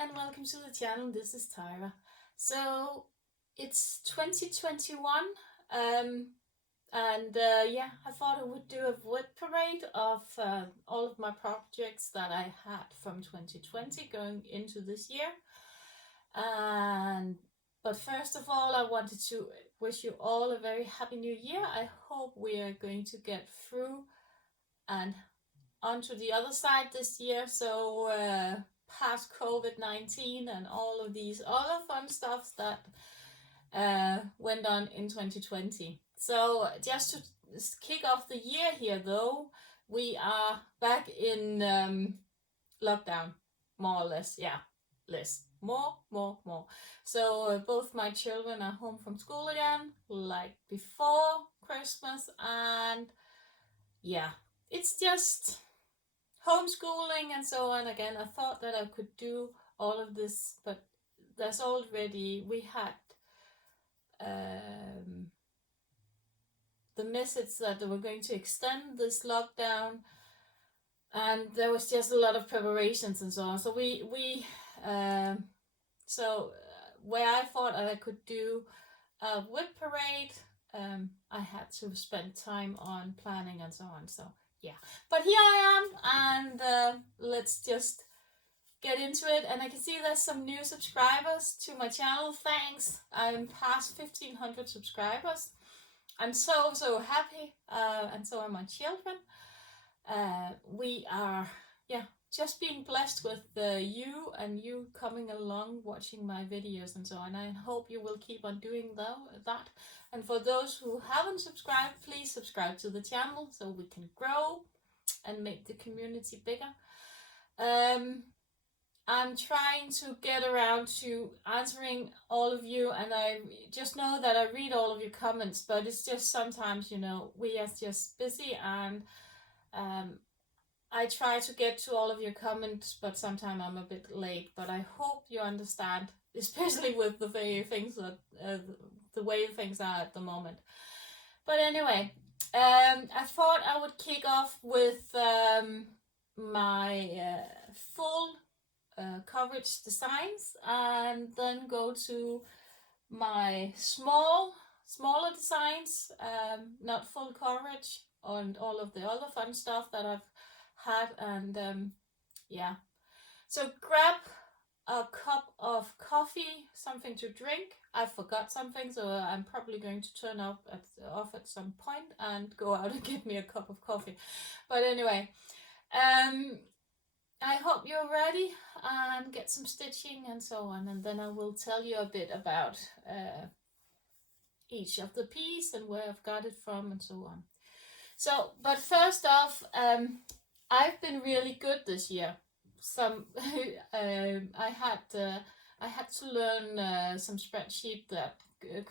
and welcome to the channel. This is Tyra. So it's 2021, yeah, I thought I would do a WiP parade of all of my projects that I had from 2020 going into this year. But first of all, I wanted to wish you all a very happy new year. I hope we are going to get through and onto the other side this year. So past COVID-19 and all of these other fun stuff that went on in 2020. So just to kick off the year here though, we are back in lockdown, more or less. Yeah, less. More. So both my children are home from school again, like before Christmas, and yeah, it's just homeschooling and so on again. I thought that I could do all of this, but there's already, we had the message that they were going to extend this lockdown, and there was just a lot of preparations and so on. So where I thought I could do a WiP parade, I had to spend time on planning and so on. So yeah, but here I am, and let's just get into it. And I can see there's some new subscribers to my channel. Thanks. I'm past 1,500 subscribers. I'm so happy, and so are my children. We are, yeah, just being blessed with you and you coming along, watching my videos and so on. I hope you will keep on doing that. And for those who haven't subscribed, please subscribe to the channel so we can grow and make the community bigger. I'm trying to get around to answering all of you, and I just know that I read all of your comments, but it's just sometimes, you know, we are just busy, and I try to get to all of your comments, but sometimes I'm a bit late. But I hope you understand, especially with the way things are at the moment. But anyway, I thought I would kick off with my full coverage designs, and then go to my smaller designs, not full coverage, and all of the other fun stuff that I've had. And yeah, so grab a cup of coffee, something to drink. I forgot something, so I'm probably going to turn off at some point and go out and get me a cup of coffee. But anyway, I hope you're ready and get some stitching and so on, and then I will tell you a bit about each of the piece and where I've got it from and so on. So, but first off, I've been really good this year. I had to learn some spreadsheet that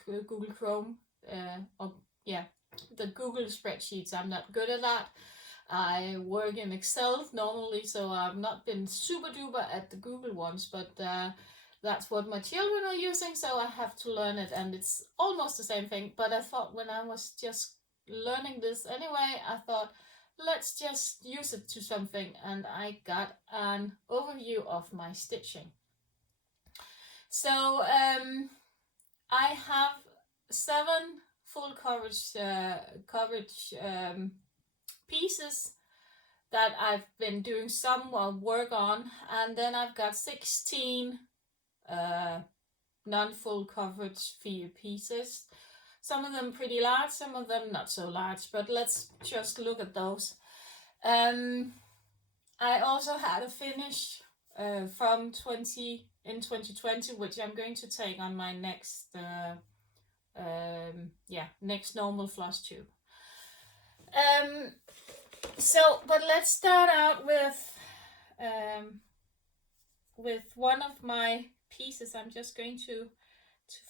Google Chrome, the Google spreadsheets. I'm not good at that. I work in Excel normally, so I've not been super duper at the Google ones, but that's what my children are using, so I have to learn it, and it's almost the same thing. But I thought, when I was just learning this anyway, I thought, let's just use it to something, and I got an overview of my stitching. So I have 7 full coverage pieces that I've been doing some work on, and then I've got 16 non-full coverage pieces. Some of them pretty large, some of them not so large, but let's just look at those. I also had a finish from 2020, which I'm going to take on my next next normal Flosstube. But let's start out with one of my pieces. I'm just going to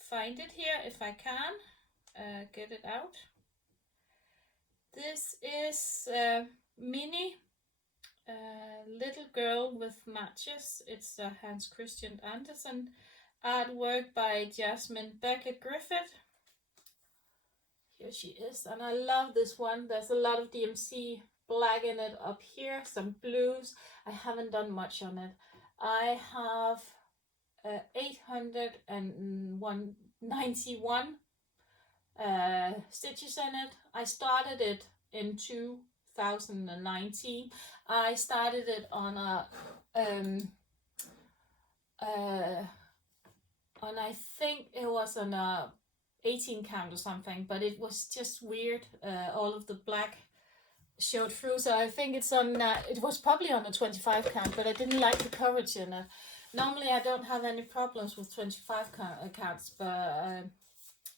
find it here if I can get it out. This is Mini Little Girl with Matches. It's a Hans Christian Andersen artwork by Jasmine Beckett Griffith. Here she is, and I love this one. There's a lot of DMC black in it up here, some blues. I haven't done much on it. I have 891 stitches in it. I started it in 2019. I started it on a I think it was on a 18 count or something, but it was just weird. All of the black showed through, so I think it's on. It was probably on a 25 count, but I didn't like the coverage in it. Normally, I don't have any problems with 25 counts, but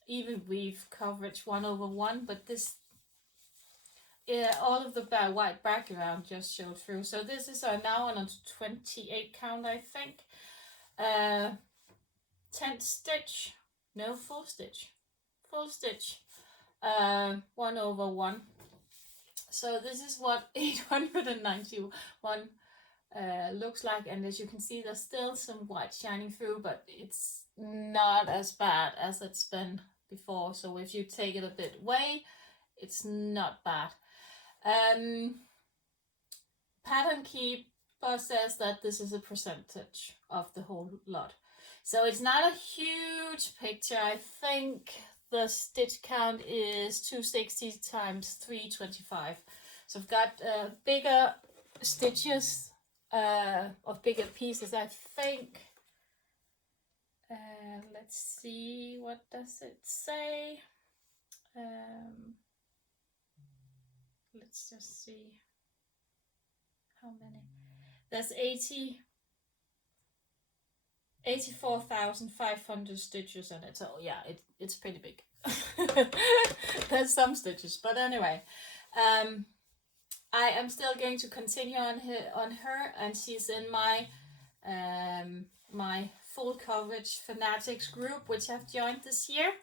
even with coverage 1/1. But this, all of the white background just showed through. So this is now on a 28 count, I think. 10th stitch, no, full stitch, 1/1. So this is what 891 looks like, and as you can see, there's still some white shining through, but it's not as bad as it's been before. So if you take it a bit away, it's not bad. Pattern Keeper says that this is a percentage of the whole lot. So it's not a huge picture. I think the stitch count is 260 times 325. So I've got bigger stitches of bigger pieces, I think. Let's see, what does it say? Let's just see how many. There's 84,500 stitches in it, so yeah, it's pretty big. There's some stitches, but anyway, I am still going to continue on her, and she's in my my full coverage fanatics group, which I've joined this year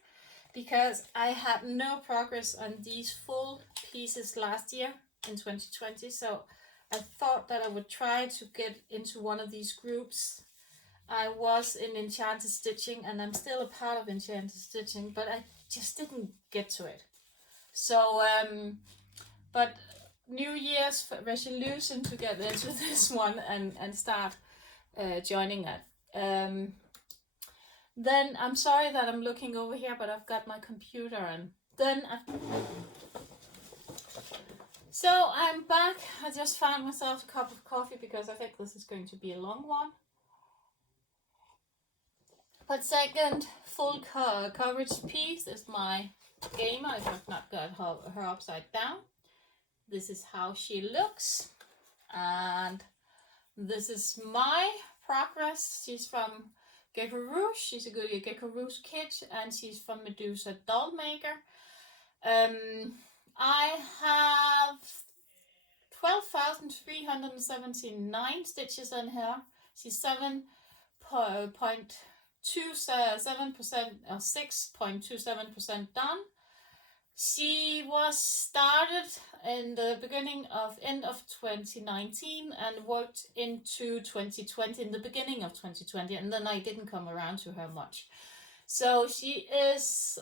because I had no progress on these full pieces last year in 2020. So I thought that I would try to get into one of these groups. I was in Enchanted Stitching, and I'm still a part of Enchanted Stitching, but I just didn't get to it. So, but New Year's resolution to get into this one and start joining it. Then I'm sorry that I'm looking over here, but I've got my computer, and then so I'm back. I just found myself a cup of coffee because I think this is going to be a long one. But second full coverage piece is my gamer. If I've not got her upside down. This is how she looks, and this is my progress. She's from Gecko Rouge. She's a good Gecko Rouge kid, and she's from Medusa Doll Maker. I have 12,379 stitches in her. She's 7.27% or 6.27% done. She was started in the end of 2019 and worked into 2020, in the beginning of 2020, and then I didn't come around to her much. So she is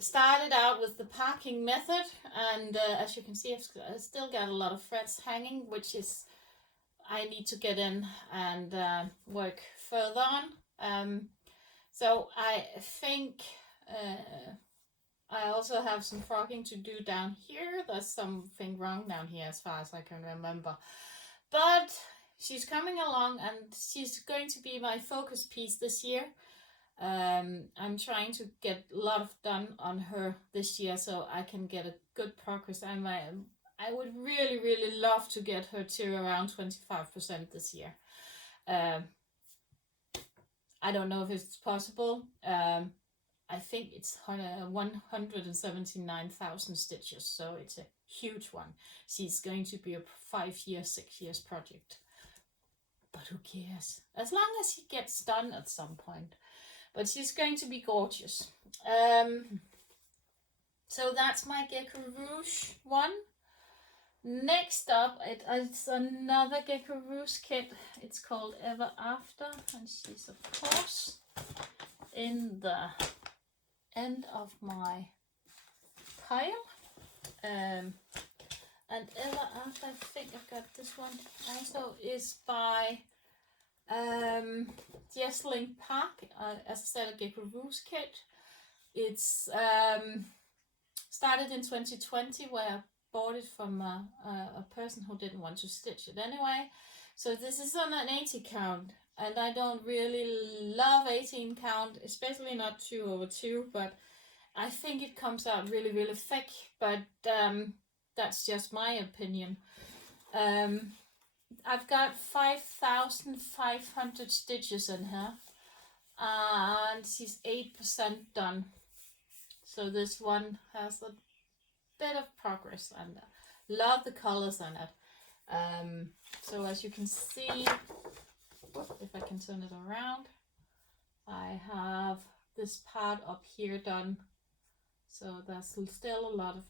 started out with the parking method, and as you can see, I've still got a lot of threads hanging, which is I need to get in and work further on. So I think I also have some frogging to do down here. There's something wrong down here as far as I can remember. But she's coming along, and she's going to be my focus piece this year. I'm trying to get a lot of done on her this year so I can get a good progress. I would really, really love to get her to around 25% this year. I don't know if it's possible. I think it's 179,000 stitches, so it's a huge one. She's going to be a 5 year, 6 years project. But who cares? As long as she gets done at some point. But she's going to be gorgeous. So that's my Gecko Rouge one. Next up, it's another Gecko Rouge kit. It's called Ever After, and she's of course in the end of my pile. And Ever After, I think I've got this one also, is by Jesling Park, as I said, a Gecko Roost kit. It's started in 2020, where I bought it from a person who didn't want to stitch it anyway. So this is on an 80 count, and I don't really love 18 count, especially not 2/2, but I think it comes out really, really thick, but that's just my opinion. I've got 5,500 stitches in here, and she's 8% done. So this one has a bit of progress, and love the colors on it. So as you can see, if I can turn it around, I have this part up here done. So there's still a lot of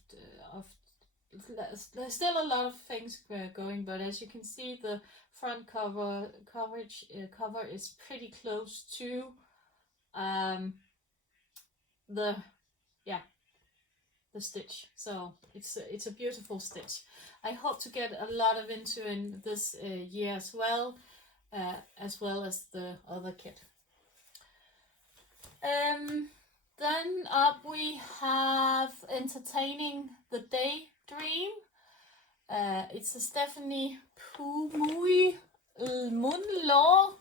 there's still a lot of things going, but as you can see, the front cover is pretty close to the stitch. So it's a beautiful stitch. I hope to get a lot of into in this year as well as the other kit. Then up we have Entertaining the Daydream. It's a Stephanie Pumui Munlaw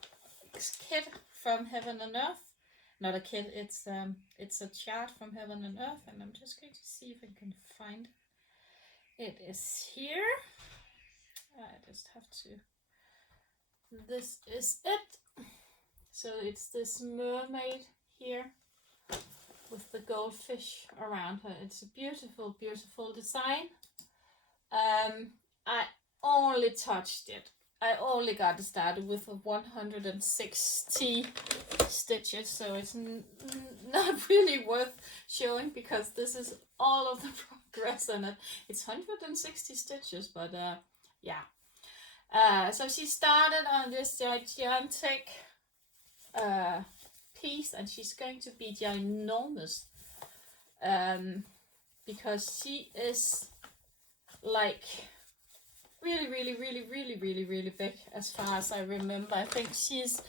kit from Heaven and Earth. Not a kit, it's a chart from Heaven and Earth, and I'm just going to see if I can find it. It is here. I just have to. This is it. So it's this mermaid here with the goldfish around her. It's a beautiful, beautiful design. I only touched it. I only got started with 160 stitches, so it's not really worth showing, because this is all of the progress on it. It's 160 stitches, but yeah. So she started on this gigantic piece, and she's going to be ginormous, because she is like really big, as far as I remember. I think she's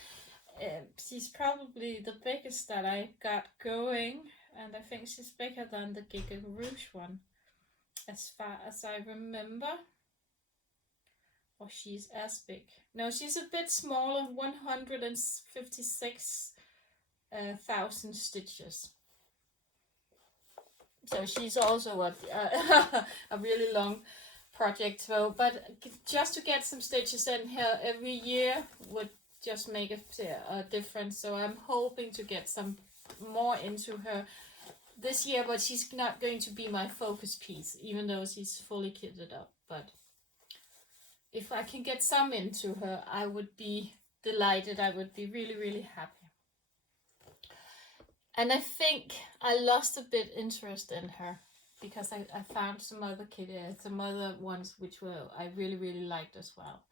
probably the biggest that I got going, and I think she's bigger than the Giga Rouge one, as far as I remember. Or she's as big. No, she's a bit smaller, 156,000 stitches. So she's also a really long project. So, but just to get some stitches in here every year would just make a difference. So I'm hoping to get some more into her this year, but she's not going to be my focus piece, even though she's fully kitted up. But if I can get some into her, I would be delighted. I would be really happy. And I think I lost a bit interest in her, because I found some other ones which I really liked as well.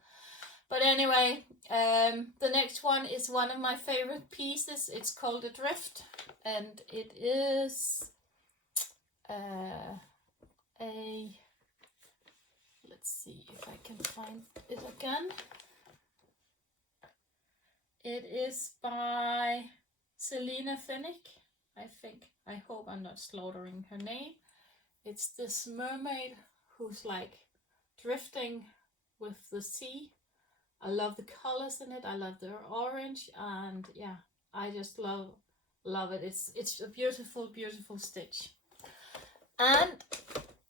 But anyway, the next one is one of my favorite pieces. It's called Adrift, and it is let's see if I can find it again. It is by Selena Finnick, I think. I hope I'm not slaughtering her name. It's this mermaid who's like drifting with the sea. I love the colors in it. I love the orange, and yeah, I just love it. It's a beautiful stitch. And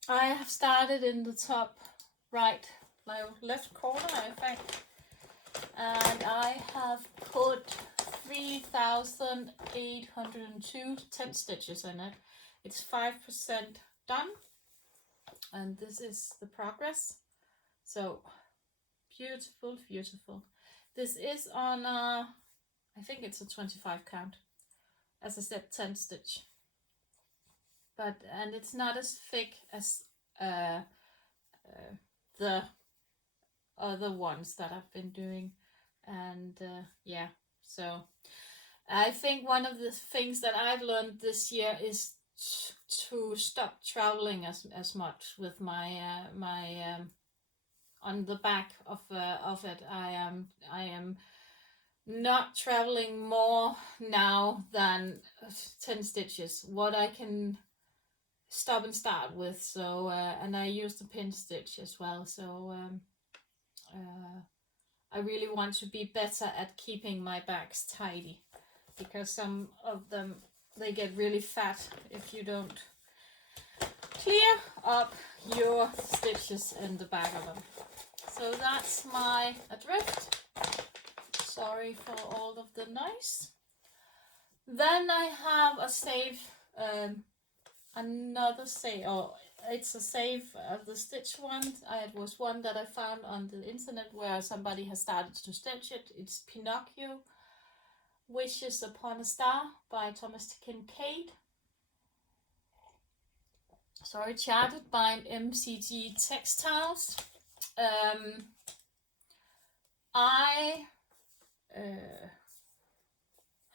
I have started in the top right, left corner, I think, and I have put 3,802 10 stitches in it. It's 5% done, and this is the progress. So beautiful. This is on I think it's a 25 count, as I said, 10 stitch, and it's not as thick as the other ones that I've been doing. And yeah, so I think one of the things that I've learned this year is to stop traveling as much with my on the back of it. I am not traveling more now than 10 stitches, what I can stop and start with. So and I use the pin stitch as well, so I really want to be better at keeping my bags tidy, because some of them, they get really fat if you don't clear up your stitches in the back of them. So that's my adrift. Sorry for all of the noise. Then I have a save, another save, oh, it's a save of the stitch one. It was one that I found on the internet where somebody has started to stitch it. It's Pinocchio, Wishes Upon a Star by Thomas Kincaid. Sorry, charted by MCG Textiles. I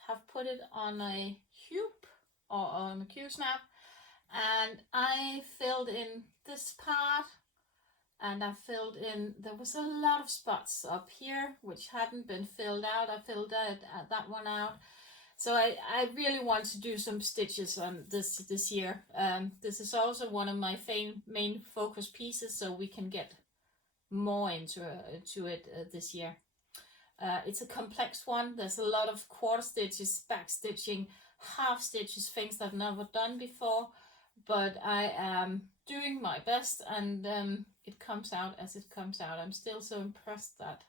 have put it on a cube or on a Q-snap, and I filled in this part, and I filled in, there was a lot of spots up here which hadn't been filled out. I filled that one out. So I really want to do some stitches on this year. This is also one of my main focus pieces, so we can get more into it this year. It's a complex one. There's a lot of quarter stitches, back stitching, half stitches, things I've never done before, but I am doing my best, and it comes out as it comes out. I'm still so impressed that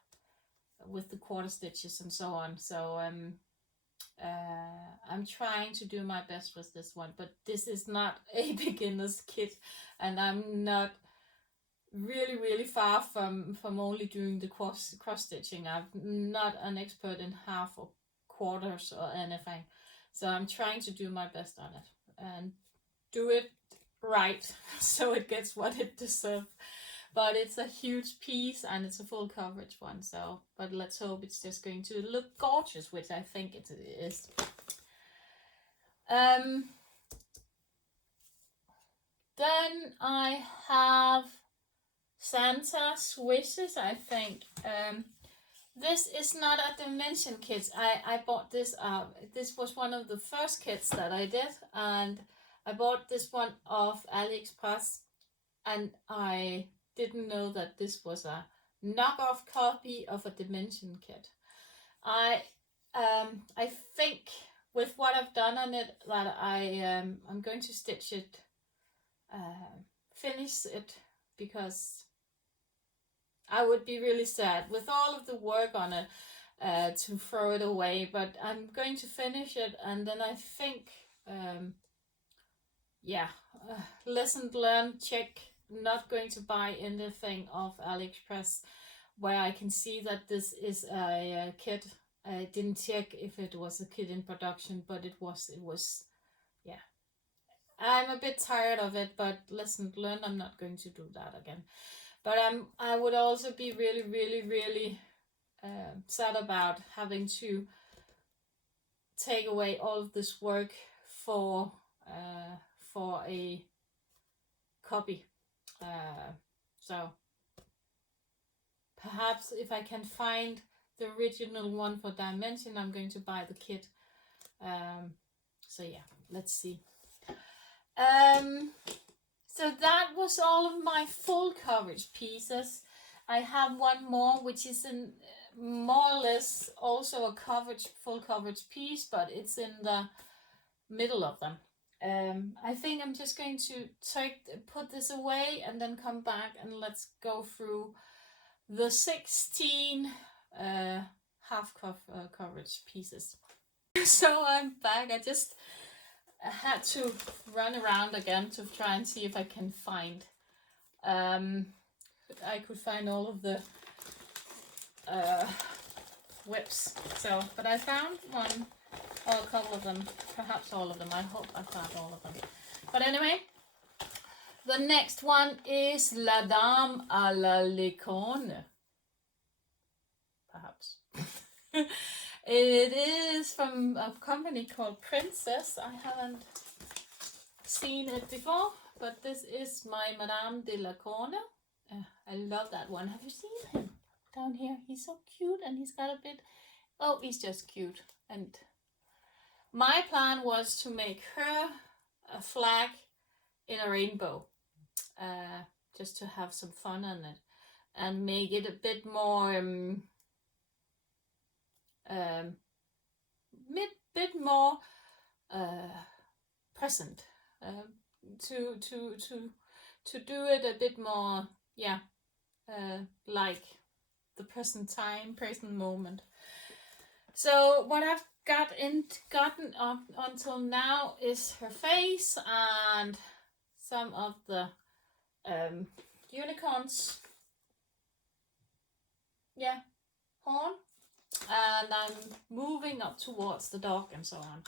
with the quarter stitches and so on. So I'm trying to do my best with this one, but this is not a beginner's kit, and I'm not really far from only doing the cross stitching. I'm not an expert in half or quarters or anything, so I'm trying to do my best on it and do it right so it gets what it deserves. But it's a huge piece and it's a full coverage one, so but let's hope it's just going to look gorgeous, which I think it is. Then I have Santa's Wishes, I think. This is not a dimension kit. I bought this, this was one of the first kits that I did, and I bought this one off AliExpress, and I didn't know that this was a knockoff copy of a dimension kit. I think with what I've done on it that I'm going to stitch it, finish it, because I would be really sad with all of the work on it to throw it away, but I'm going to finish it, and then I think lesson learned, check. Not going to buy anything off AliExpress where I can see that this is a kit. I didn't check if it was a kit in production, but it was, yeah. I'm a bit tired of it, but lesson learned, I'm not going to do that again. But I would also be really sad about having to take away all of this work for a copy. So perhaps if I can find the original one for Dimension, I'm going to buy the kit. So yeah, let's see. So that was all of my full coverage pieces. I have one more, which is in more or less also a full coverage piece, but it's in the middle of them. I think I'm just going to put this away and then come back and let's go through the 16 half coverage pieces. So I'm back. I had to run around again to try and see if I can find I could find all of the WiPs. So, but I found one, or a couple of them, perhaps all of them. I hope I found all of them. But anyway, the next one is La Dame à la Licorne. Perhaps. It is from a company called Princess. I haven't seen it before, but this is my Madame de la Corne. I love that one. Have you seen him down here? He's so cute, and he's got a bit Oh, he's just cute. And my plan was to make her a flag in a rainbow, just to have some fun on it and make it a bit more bit more present, to do it a bit more, yeah, like the present time, present moment. So what I've gotten up until now is her face and some of the unicorns, yeah, horn, and I'm moving up towards the dog and so on.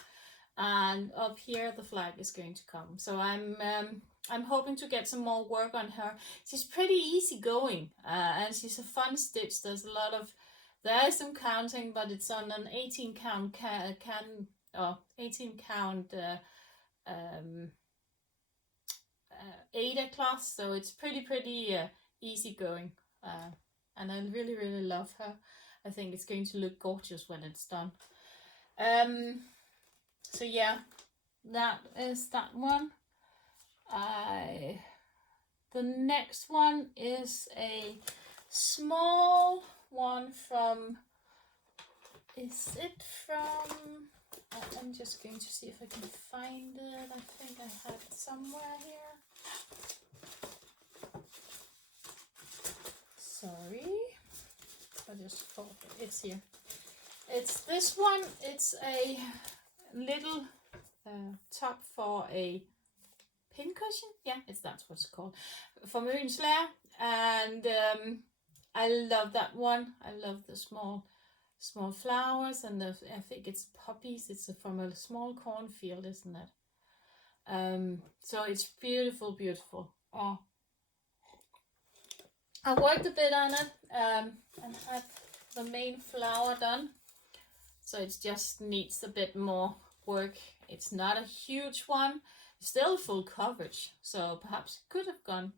And up here the flag is going to come. So I'm hoping to get some more work on her. She's pretty easy going, and she's a fun stitch. There is some counting, but it's on an 18 count 18 count Ada cloth, so it's pretty easy going, and I really love her. I think it's going to look gorgeous when it's done. So yeah, that is that one. The next one is a small one from, is it from, I'm just going to see if I can find it. I think I have it somewhere here. Sorry, I just thought it's here. It's this one. It's a little top for a pincushion. Yeah, that's what it's called, for Moon's Lair. And I love that one. I love the small flowers, and I think it's poppies. It's from a small cornfield, isn't it? So it's beautiful. Oh, I worked a bit on it and had the main flower done, so it just needs a bit more work. It's not a huge one, still full coverage, so perhaps it could have gone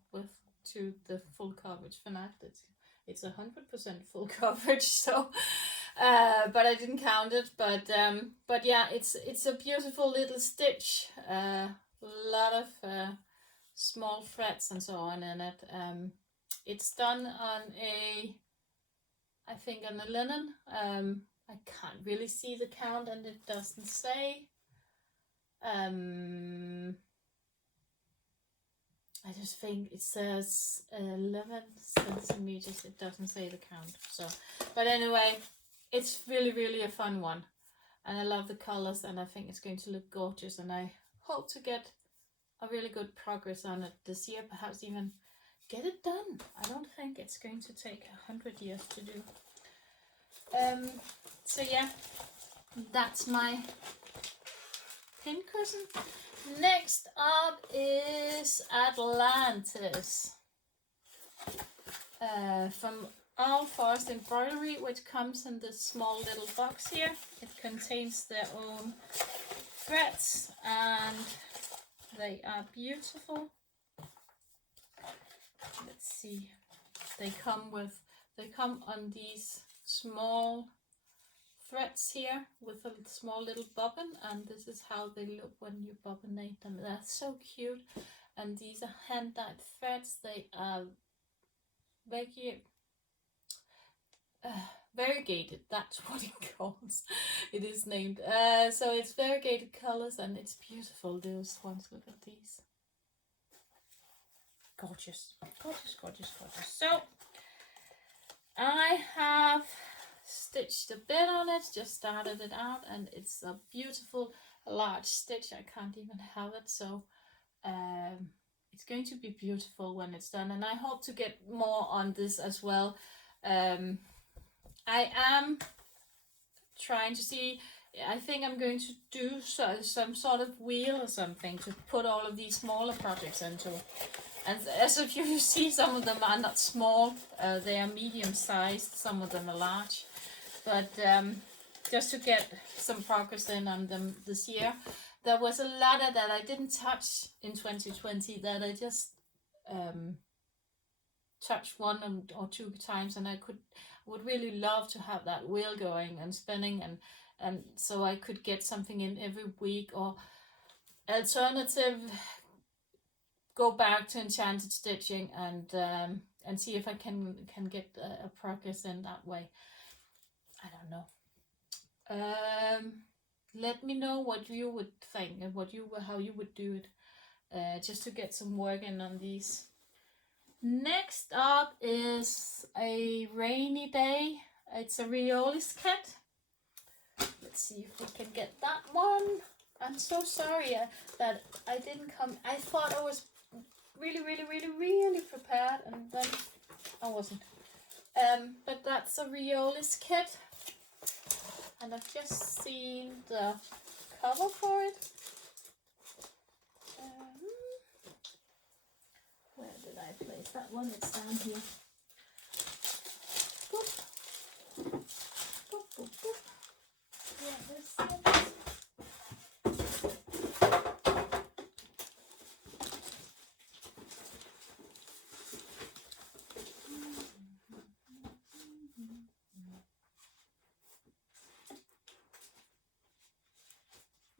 to the full coverage for now. It's 100% full coverage, so but I didn't count it. But yeah, it's a beautiful little stitch, a lot of small threads and so on in it. It's done on I think on a linen. I can't really see the count, and it doesn't say. I just think it says 11 centimeters. It doesn't say the count. So, but anyway, it's really a fun one, and I love the colors, and I think it's going to look gorgeous, and I hope to get a really good progress on it this year, perhaps even get it done. I don't think it's going to take 100 years to do. So yeah, that's my pincushion. Next up is Atlantis, from All Forest Embroidery, which comes in this small little box here. It contains their own threads, and they are beautiful. Let's see, they come on these small threads here with a small little bobbin, and this is how they look when you bobbinate them. They're so cute, and these are hand-dyed threads. They are variegated, that's what it calls. It is named. So it's variegated colors, and it's beautiful, those ones. Look at these. Gorgeous. So I have stitched a bit on it, just started it out, and it's a beautiful large stitch. I can't even have it, so it's going to be beautiful when it's done, and I hope to get more on this as well. I am trying to see, I think I'm going to do some sort of wheel or something to put all of these smaller projects into. And as if you see, some of them are not small, they are medium sized, some of them are large. But just to get some progress in on them this year. There was a ladder that I didn't touch in 2020 that I just touched one or two times, and would really love to have that wheel going and spinning, and so I could get something in every week, or alternative, go back to enchanted stitching and see if I can get a progress in that way. I don't know. Let me know what you would think and how you would do it, just to get some work in on these. Next up is a rainy day. It's a Riolis kit. Let's see if we can get that one. I'm so sorry that I didn't come. I thought I was really prepared, and then I wasn't. But that's a Riolis kit, and I've just seen the cover for it. Where did I place that one? It's down here. Boop. Boop, boop, boop. Yeah, this is.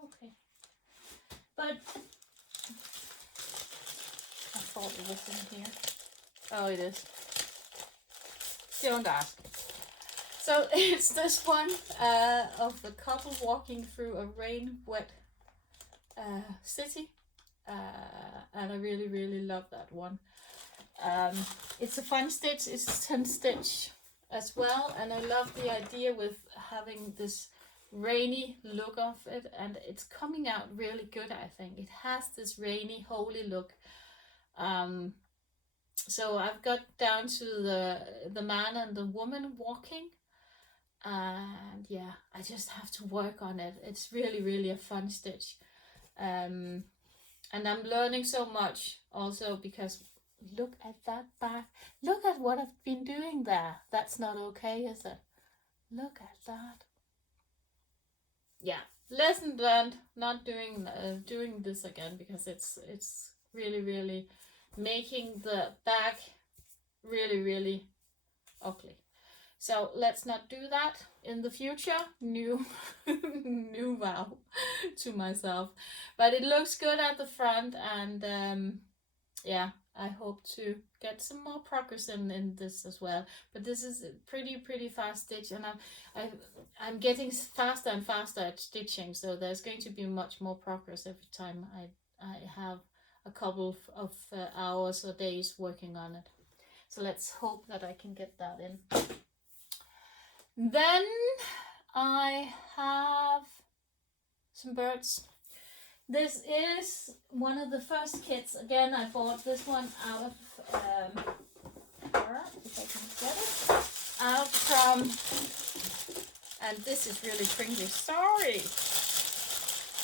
Okay. But I thought it was in here. Oh, it is. Don't ask. So it's this one of the couple walking through a rain-wet city, and I really love that one. It's a fun stitch. It's 10 stitch as well, and I love the idea with having this rainy look of it, and it's coming out really good. I think it has this rainy holy look. So I've got down to the man and the woman walking, and yeah, I just have to work on it. It's really a fun stitch, and I'm learning so much also, because look at that back. Look at what I've been doing there. That's not okay, is it? Look at that. Yeah, lesson learned. Not doing this again, because it's really making the back really ugly. So let's not do that in the future. New vow to myself. But it looks good at the front, and yeah, I hope to get some more progress in this as well. But this is a pretty fast stitch, and I'm getting faster and faster at stitching, so there's going to be much more progress every time I have a couple of hours or days working on it. So let's hope that I can get that in. Then I have some birds. This is one of the first kits. Again, I bought this one out of if I can get it out from, and this is really cringy. Sorry,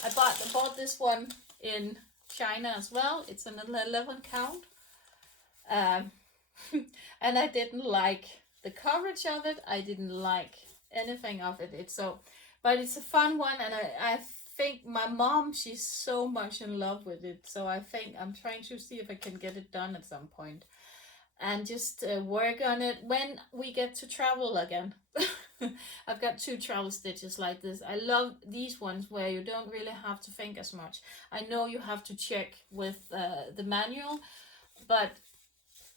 I bought this one in China as well. It's an 11 count, and I didn't like the coverage of it. I didn't like anything of it. But it's a fun one, and I think my mom, she's so much in love with it. So I think I'm trying to see if I can get it done at some point, and just work on it when we get to travel again. I've got 2 travel stitches like this. I love these ones where you don't really have to think as much. I know you have to check with the manual, but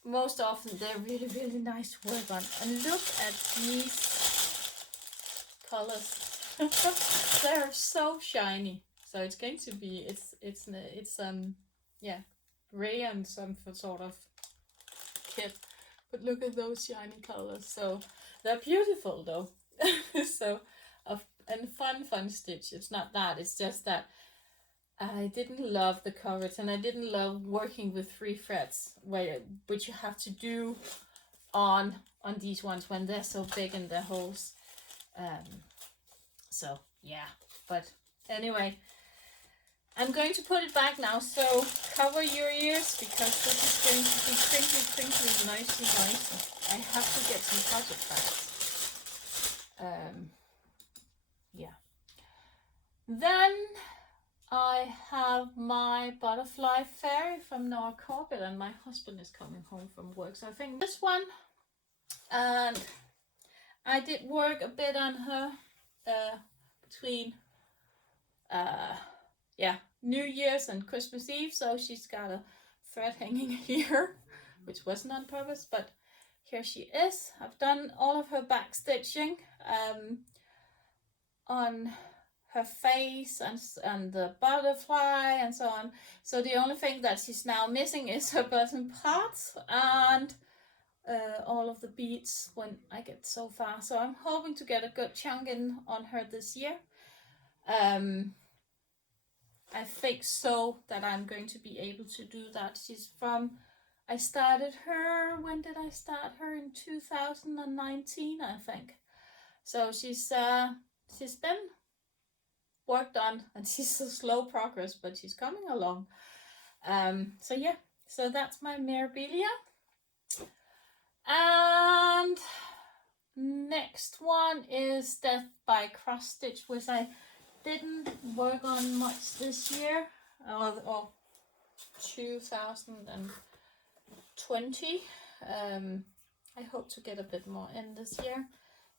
most often they're really nice to work on. And look at these colors. They're so shiny. So it's going to be, it's yeah, gray and some sort of kit. But look at those shiny colors. So they're beautiful though. So and fun stitch. It's not that, it's just that I didn't love the coverage, and I didn't love working with 3 threads, which you have to do on these ones when they're so big in their holes. So yeah, but anyway, I'm going to put it back now, so cover your ears, because this is going to be crinkly, nicey. I have to get some project packs. Yeah. Then I have my butterfly fairy from Nora Corbett, and my husband is coming home from work, so I think this one. And I did work a bit on her between New Year's and Christmas Eve, so she's got a thread hanging here, which wasn't on purpose, but here she is. I've done all of her back stitching on her face and the butterfly and so on. So the only thing that she's now missing is her bottom parts and all of the beads when I get so far. So I'm hoping to get a good chunk in on her this year. I think so that I'm going to be able to do that. I started her, when did I start her? In 2019, I think. So she's been worked on, and she's a slow progress, but she's coming along. So yeah, so that's my Mirabilia. And next one is Death by Cross Stitch, which I didn't work on much this year, or 2020. I hope to get a bit more in this year.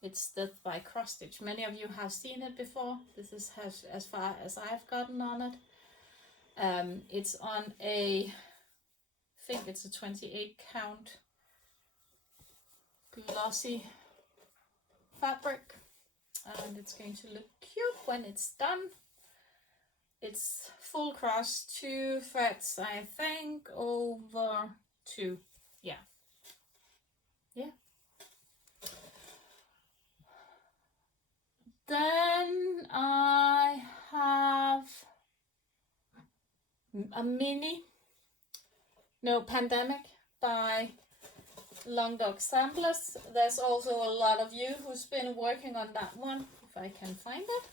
It's Death by Cross Stitch. Many of you have seen it before. This is as far as I've gotten on it. It's on I think it's a 28 count glossy fabric, and it's going to look cute when it's done. It's full cross, 2 threads, I think, over 2. Yeah. Then I have a Pandemic by Long Dog Samplers. There's also a lot of you who's been working on that one. If I can find it.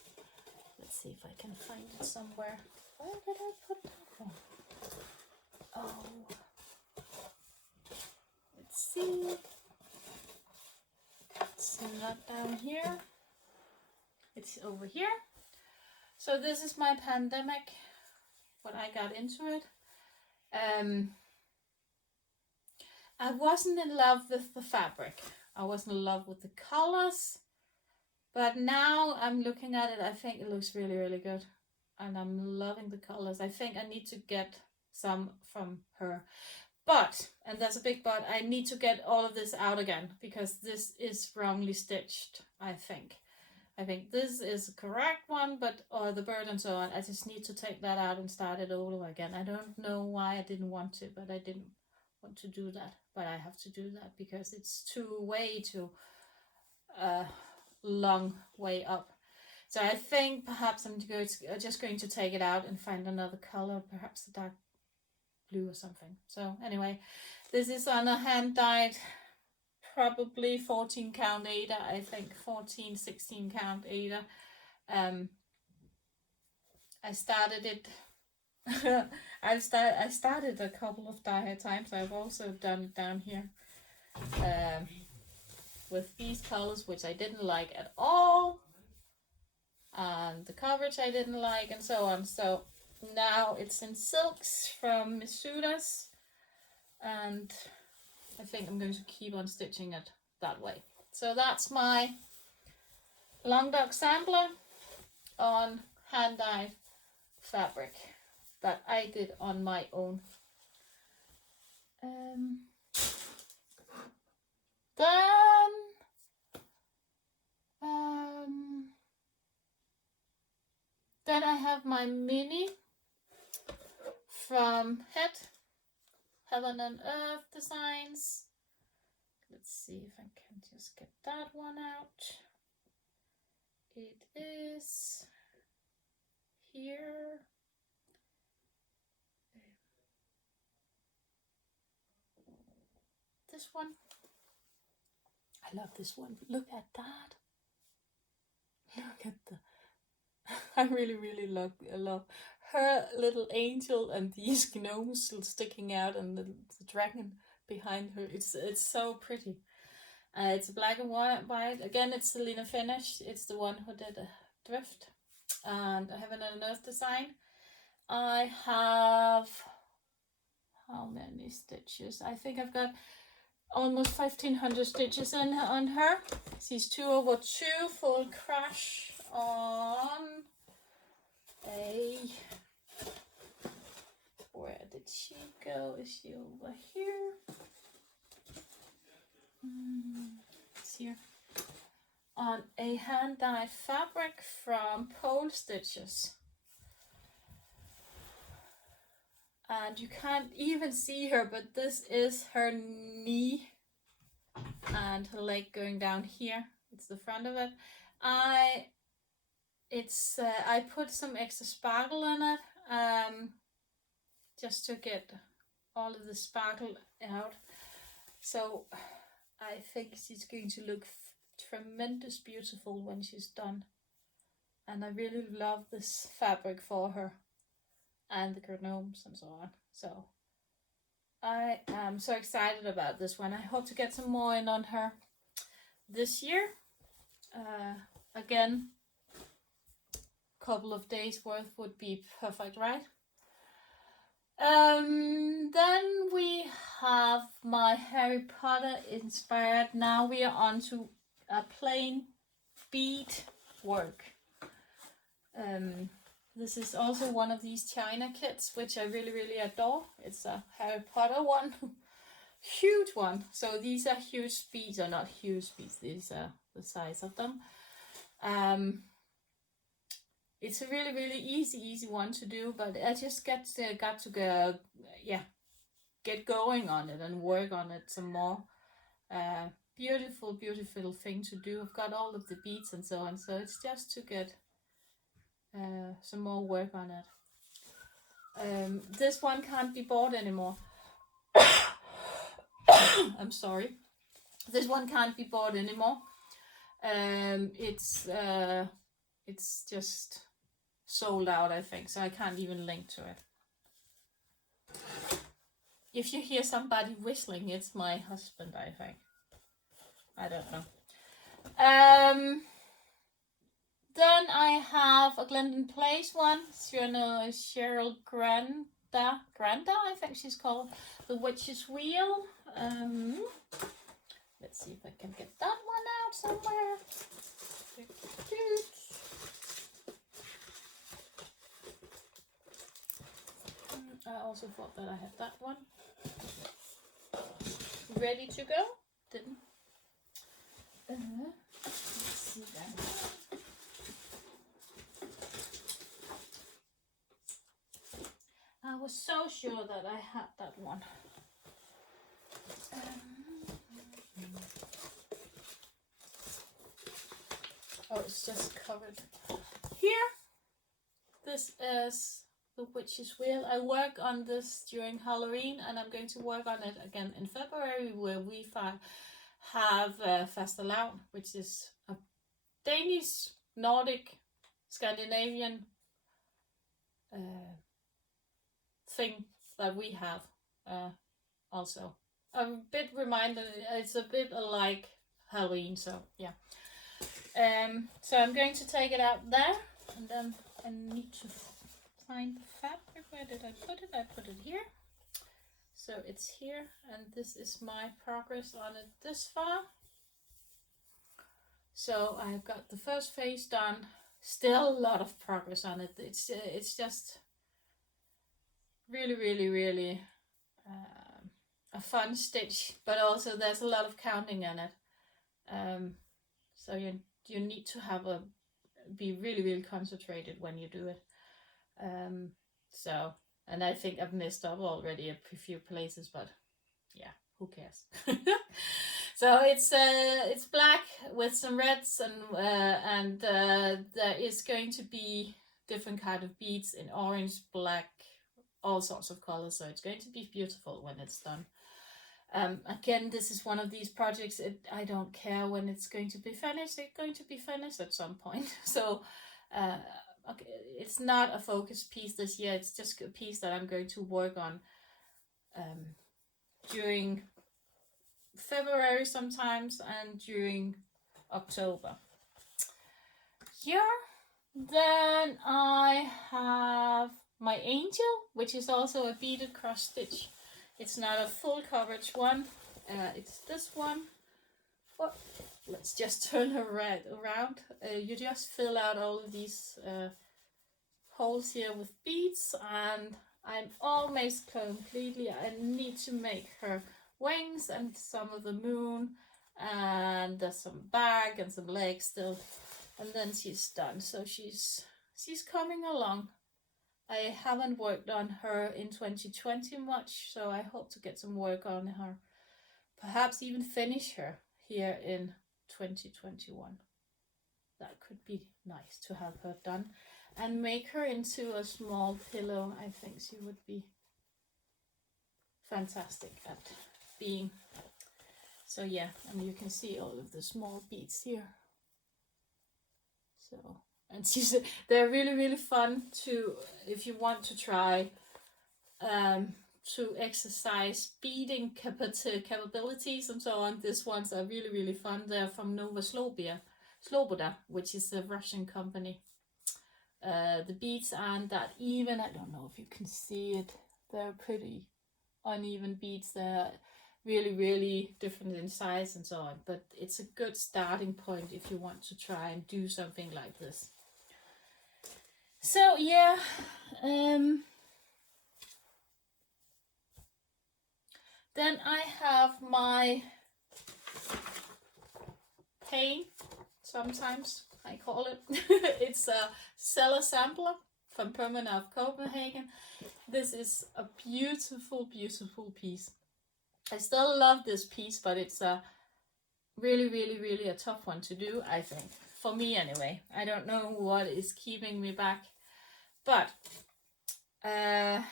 Let's see if I can find it somewhere. Where did I put that one? Oh. Let's see. It's not down here. It's over here. So this is my Pandemic, what I got into it. I wasn't in love with the fabric. I wasn't in love with the colors. But now I'm looking at it, I think it looks really, really good. And I'm loving the colors. I think I need to get some from her. But, and there's a big but, I need to get all of this out again, because this is wrongly stitched, I think. I think this is the correct one, but or the bird and so on. I just need to take that out and start it all over again. I don't know why I didn't want to, but I didn't want to do that. But I have to do that because it's way too long way up. So I think perhaps I'm just going to take it out and find another color, perhaps a dark blue or something. So anyway, this is on a hand dyed, probably 14 count Aida, I think 14, 16 count Aida. I started it. I started a couple of times. I've also done it down here with these colors, which I didn't like at all, and the coverage I didn't like, and so on. So now it's in silks from Misuda's, and I think I'm going to keep on stitching it that way. So that's my Long Dog Sampler on hand dyed fabric that I did on my own. Then I have my mini from Heaven and Earth Designs. Let's see if I can just get that one out. It is here. This one. I love this one. Look at that. Look at the... I really love her little angel and these gnomes still sticking out and the dragon behind her. It's so pretty. It's black and white. Again, it's Selena finish. It's the one who did a Drift. And I have an Earth design. I have... how many stitches? I think I've got almost 1500 stitches on her. She's 2/2 full crash on a, where did she go? Is she over here? It's here. On a hand dyed fabric from Pole Stitches. And you can't even see her, but this is her knee and her leg going down here. It's the front of it. I put some extra sparkle in it, just to get all of the sparkle out. So I think she's going to look tremendous beautiful when she's done. And I really love this fabric for her. And the gnomes and so on. So I am so excited about this one. I hope to get some more in on her this year. Again, a couple of days worth would be perfect, right? Then we have my Harry Potter inspired. Now we are on to a plain bead work. This is also one of these China kits, which I really, really adore. It's a Harry Potter one. Huge one. So these are huge beads, or not huge beads, these are the size of them. It's a really, really easy one to do, but I just got to go, get going on it and work on it some more. Beautiful thing to do. I've got all of the beads and so on, so it's just to get some more work on it. This one can't be bought anymore. I'm sorry. This one can't be bought anymore. It's just sold out, I think, so I can't even link to it. If you hear somebody whistling, it's my husband, I think. I don't know. Then I have a Glendon Place one. Cheryl Granda, I think she's called. The Witch's Wheel. Let's see if I can get that one out somewhere. I also thought that I had that one ready to go. Didn't. Let's see that. I was so sure that I had that one. Oh, it's just covered here. This is the Witch's Wheel. I work on this during Halloween, and I'm going to work on it again in February, where we have Fastelavn, which is a Danish, Nordic, Scandinavian thing that we have also. A bit reminded, it's a bit like Halloween, so yeah. So I'm going to take it out there, and then I need to find the fabric. Where did I put it? I put it here. So it's here, and this is my progress on it this far. So I've got the first phase done. Still a lot of progress on it. It's just really a fun stitch, but also there's a lot of counting in it. So you need to be really concentrated when you do it. So, and I think I've messed up already a few places, but yeah, who cares? So it's black with some reds, and there is going to be different kind of beads in orange, black, all sorts of colors. So it's going to be beautiful when it's done. Again, this is one of these projects. I don't care when it's going to be finished. It's going to be finished at some point. So okay, it's not a focus piece this year. It's just a piece that I'm going to work on during February sometimes and during October. Here, then I have my Angel, which is also a beaded cross stitch. It's not a full coverage one. It's this one. Well, let's just turn her right around. You just fill out all of these holes here with beads, and I'm almost completely. I need to make her wings and some of the moon, and there's some back and some legs still, and then she's done. So she's coming along. I haven't worked on her in 2020 much, so I hope to get some work on her. Perhaps even finish her here in 2021. That could be nice to have her done. And make her into a small pillow. I think she would be fantastic at being. So yeah, and you can see all of the small beads here. So, and they're really, really fun to, if you want to try to exercise beading capabilities and so on. These ones are really, really fun. They're from Sloboda, which is a Russian company. The beads aren't that even. I don't know if you can see it. They're pretty uneven beads. They're really, really different in size and so on. But it's a good starting point if you want to try and do something like this. So yeah, then I have my paint, sometimes I call it. It's a cellar sampler from Permanent of Copenhagen. This is a beautiful, beautiful piece. I still love this piece, but it's a really, really, really a tough one to do, I think. For me anyway. I don't know what is keeping me back. But I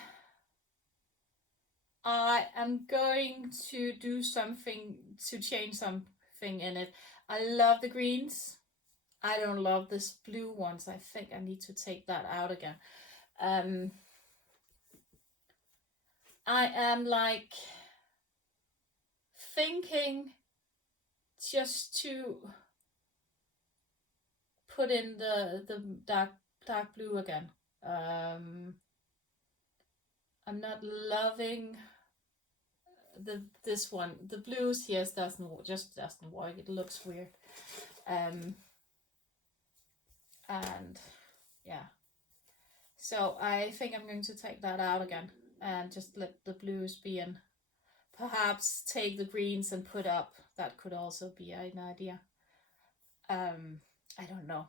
am going to do something to change something in it. I love the greens. I don't love this blue ones. I think I need to take that out again. I am like thinking just to put in the dark blue again. I'm not loving this one. The blues here doesn't work. It looks weird. And yeah, so I think I'm going to take that out again and just let the blues be in. Perhaps take the greens and put up. That could also be an idea. I don't know.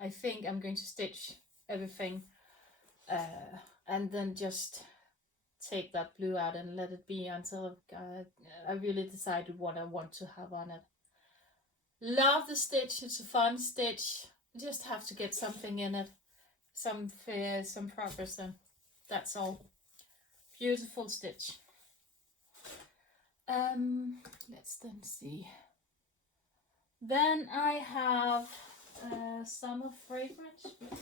I think I'm going to stitch everything and then just take that blue out and let it be until I really decided what I want to have on it. Love the stitch. It's a fun stitch. Just have to get something in it, some progress in. That's all. Beautiful stitch. Let's then see. Then I have Summer Fragrance, which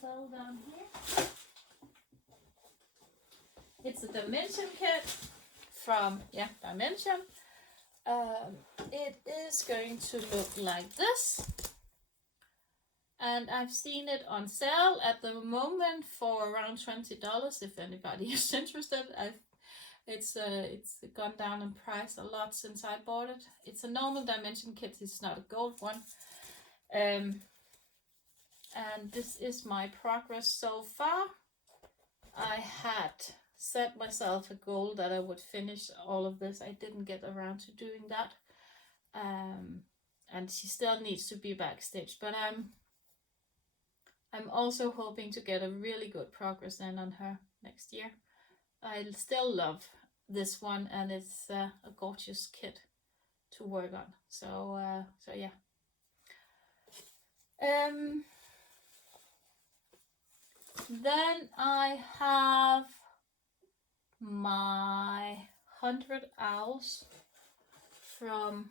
fell down here. It's a Dimension kit from Dimension. It is going to look like this. And I've seen it on sale at the moment for around $20 if anybody is interested. It's gone down in price a lot since I bought it. It's a normal Dimension kit, it's not a gold one. And this is my progress so far. I had set myself a goal that I would finish all of this. I didn't get around to doing that. And she still needs to be backstitched, but I'm also hoping to get a really good progress in on her next year. I still love this one, and it's a gorgeous kit to work on. So yeah. Then I have my 100 owls from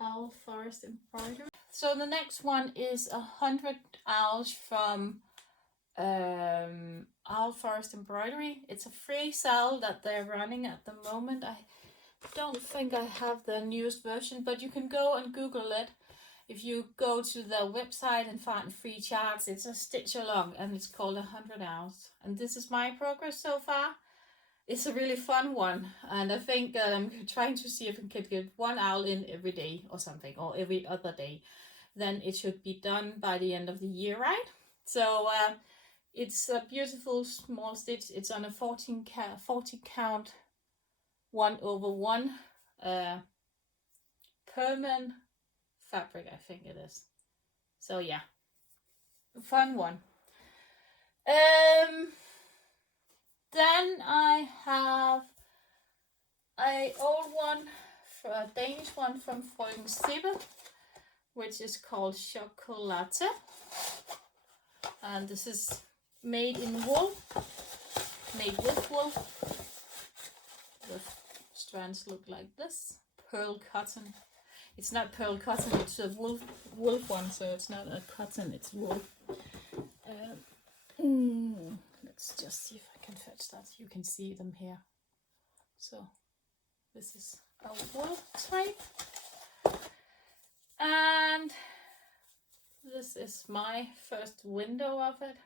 Owl Forest Embroidery. So the next one is 100 owls from Owl Forest Embroidery. It's a free sale that they're running at the moment. I don't think I have the newest version, but you can go and Google it. If you go to the website and find free charts, it's a stitch along and it's called 100 owls. And this is my progress so far. it's a really fun one, and I think I'm trying to see if I can get one owl in every day or something, or every other day. Then it should be done by the end of the year, right? So it's a beautiful small stitch. It's on a 40 count 1/1 permanent fabric, I think it is. So yeah, fun one. Then I have a old one, a Danish one from Flosstube, which is called Chocolate, and this is made in wool, made with wool. The strands look like this, pearl cotton. It's not pearl cotton, it's a wool one, so it's not a cotton, it's wool. Let's just see if I can fetch that. You can see them here. So this is a wool type, and this is my first window of it.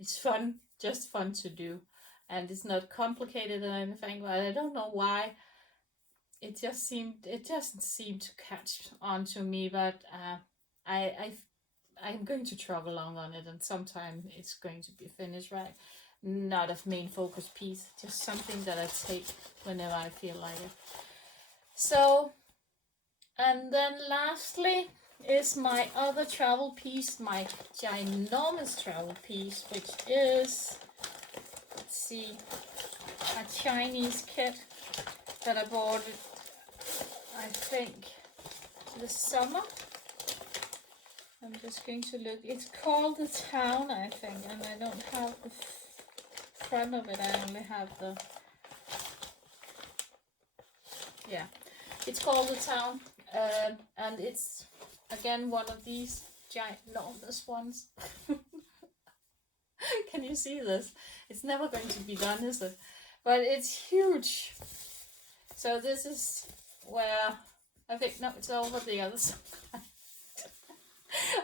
It's fun, just fun to do, and it's not complicated or anything, but I don't know why. It doesn't seem to catch on to me, but I'm going to travel along on it, and sometime it's going to be finished, right? Not a main focus piece, just something that I take whenever I feel like it. So, and then lastly is my other travel piece, my ginormous travel piece, which is, let's see, a Chinese kit that I bought, I think, this summer. I'm just going to look. It's called The Town, I think, and I don't have the front of it. I only have the... Yeah, it's called The Town, and it's, again, one of these ginormous ones. Can you see this? It's never going to be done, is it? But it's huge. So this is where... I think, no, it's over the other side.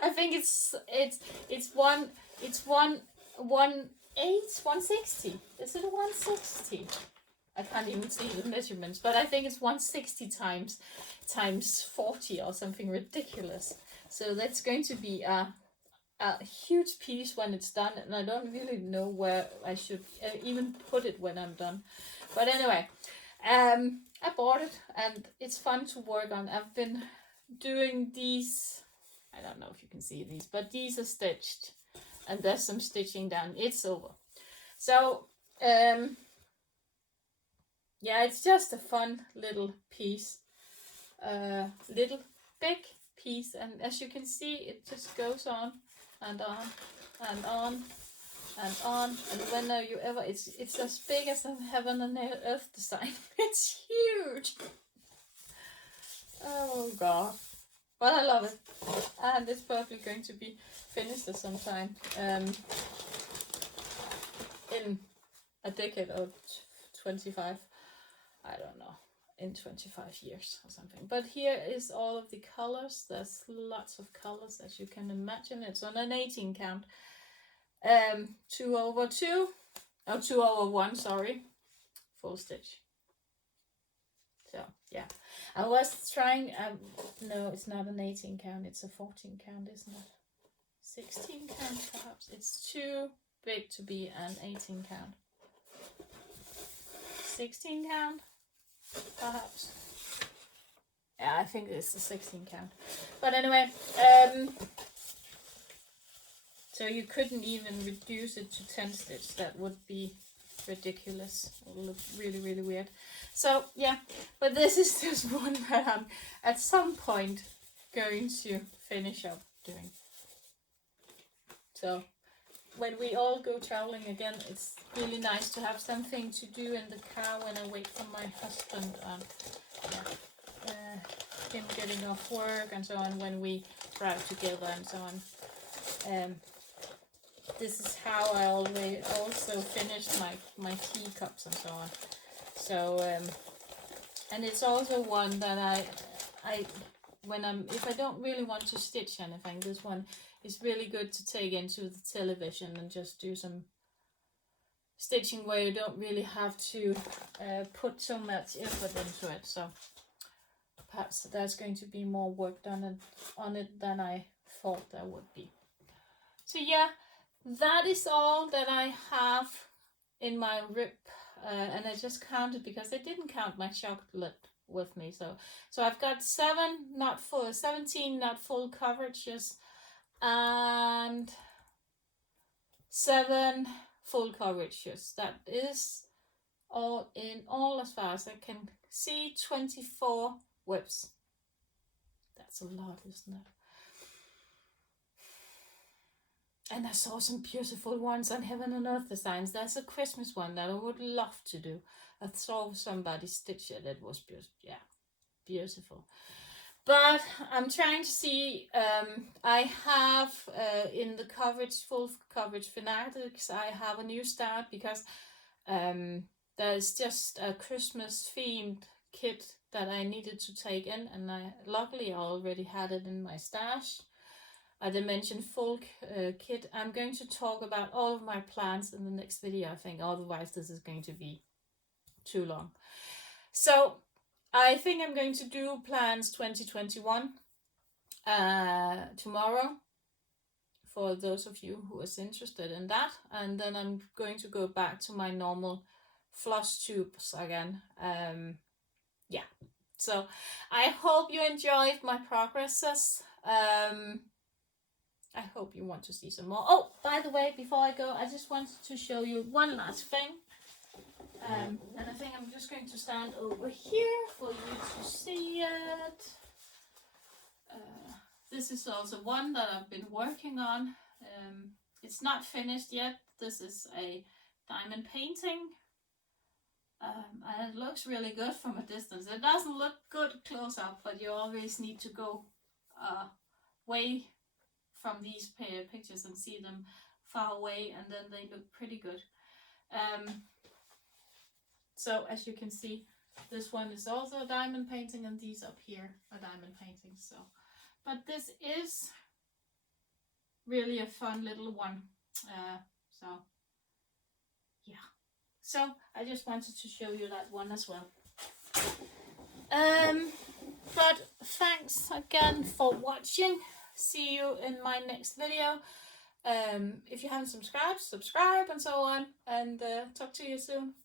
I think it's 160. Is it 160? I can't even see the measurements, but I think it's 160 times 40 or something ridiculous. So that's going to be a huge piece when it's done, and I don't really know where I should even put it when I'm done. But anyway, I bought it, and it's fun to work on. I've been doing these. I don't know if you can see these, but these are stitched, and there's some stitching done. It's over. So, yeah, it's just a fun little piece, little big piece, and as you can see, it just goes on and on and on and on, and whenever you ever, it's as big as a heaven and earth design. It's huge. Oh God. But I love it, and it's probably going to be finished at some time in a decade or 25, I don't know, in 25 years or something. But here is all of the colors. There's lots of colors, as you can imagine. It's on an 18 count, 2/2, oh, 2/1, sorry, full stitch. So yeah, I was trying, no, it's not an 18 count, it's a 14 count, isn't it? 16 count perhaps. It's too big to be an 18 count. 16 count perhaps. Yeah, I think it's a 16 count. But anyway, so you couldn't even reduce it to 10 stitch. That would be ridiculous. It would look really, really weird. So yeah, but this is just one that I'm at some point going to finish up doing. So when we all go traveling again, it's really nice to have something to do in the car when I wait for my husband and him getting off work and so on, when we drive together and so on. This is how I always also finished my teacups and so on. So and it's also one that I if I don't really want to stitch anything, this one is really good to take into the television and just do some stitching where you don't really have to put so much effort into it. So perhaps there's going to be more work done on it than I thought there would be. So yeah, that is all that I have in my WiP, and I just counted because I didn't count my chocolate with me. So I've got 17 not full coverages and 7 full coverages. That is all in all, as far as I can see, 24 WiPs. That's a lot, isn't it? And I saw some beautiful ones on Heaven and Earth Designs. There's a Christmas one that I would love to do. I saw somebody stitch it. It was beautiful. Yeah, beautiful. But I'm trying to see. I have in the full coverage fanatics, I have a new start because there's just a Christmas themed kit that I needed to take in, and luckily I already had it in my stash. A Dimension full kit. I'm going to talk about all of my plans in the next video, I think, otherwise this is going to be too long. So I think I'm going to do plans 2021 tomorrow, for those of you who is interested in that, and then I'm going to go back to my normal Flosstubes again. Yeah, so I hope you enjoyed my progresses. I hope you want to see some more. Oh, by the way, before I go, I just wanted to show you one last thing. And I think I'm just going to stand over here for you to see it. This is also one that I've been working on. It's not finished yet. This is a diamond painting. And it looks really good from a distance. It doesn't look good close up, but you always need to go way from these pictures and see them far away, and then they look pretty good. So as you can see, this one is also a diamond painting, and these up here are diamond paintings. So, but this is really a fun little one. So yeah. So I just wanted to show you that one as well. But thanks again for watching. See you in my next video. If you haven't subscribed, subscribe and so on, and talk to you soon.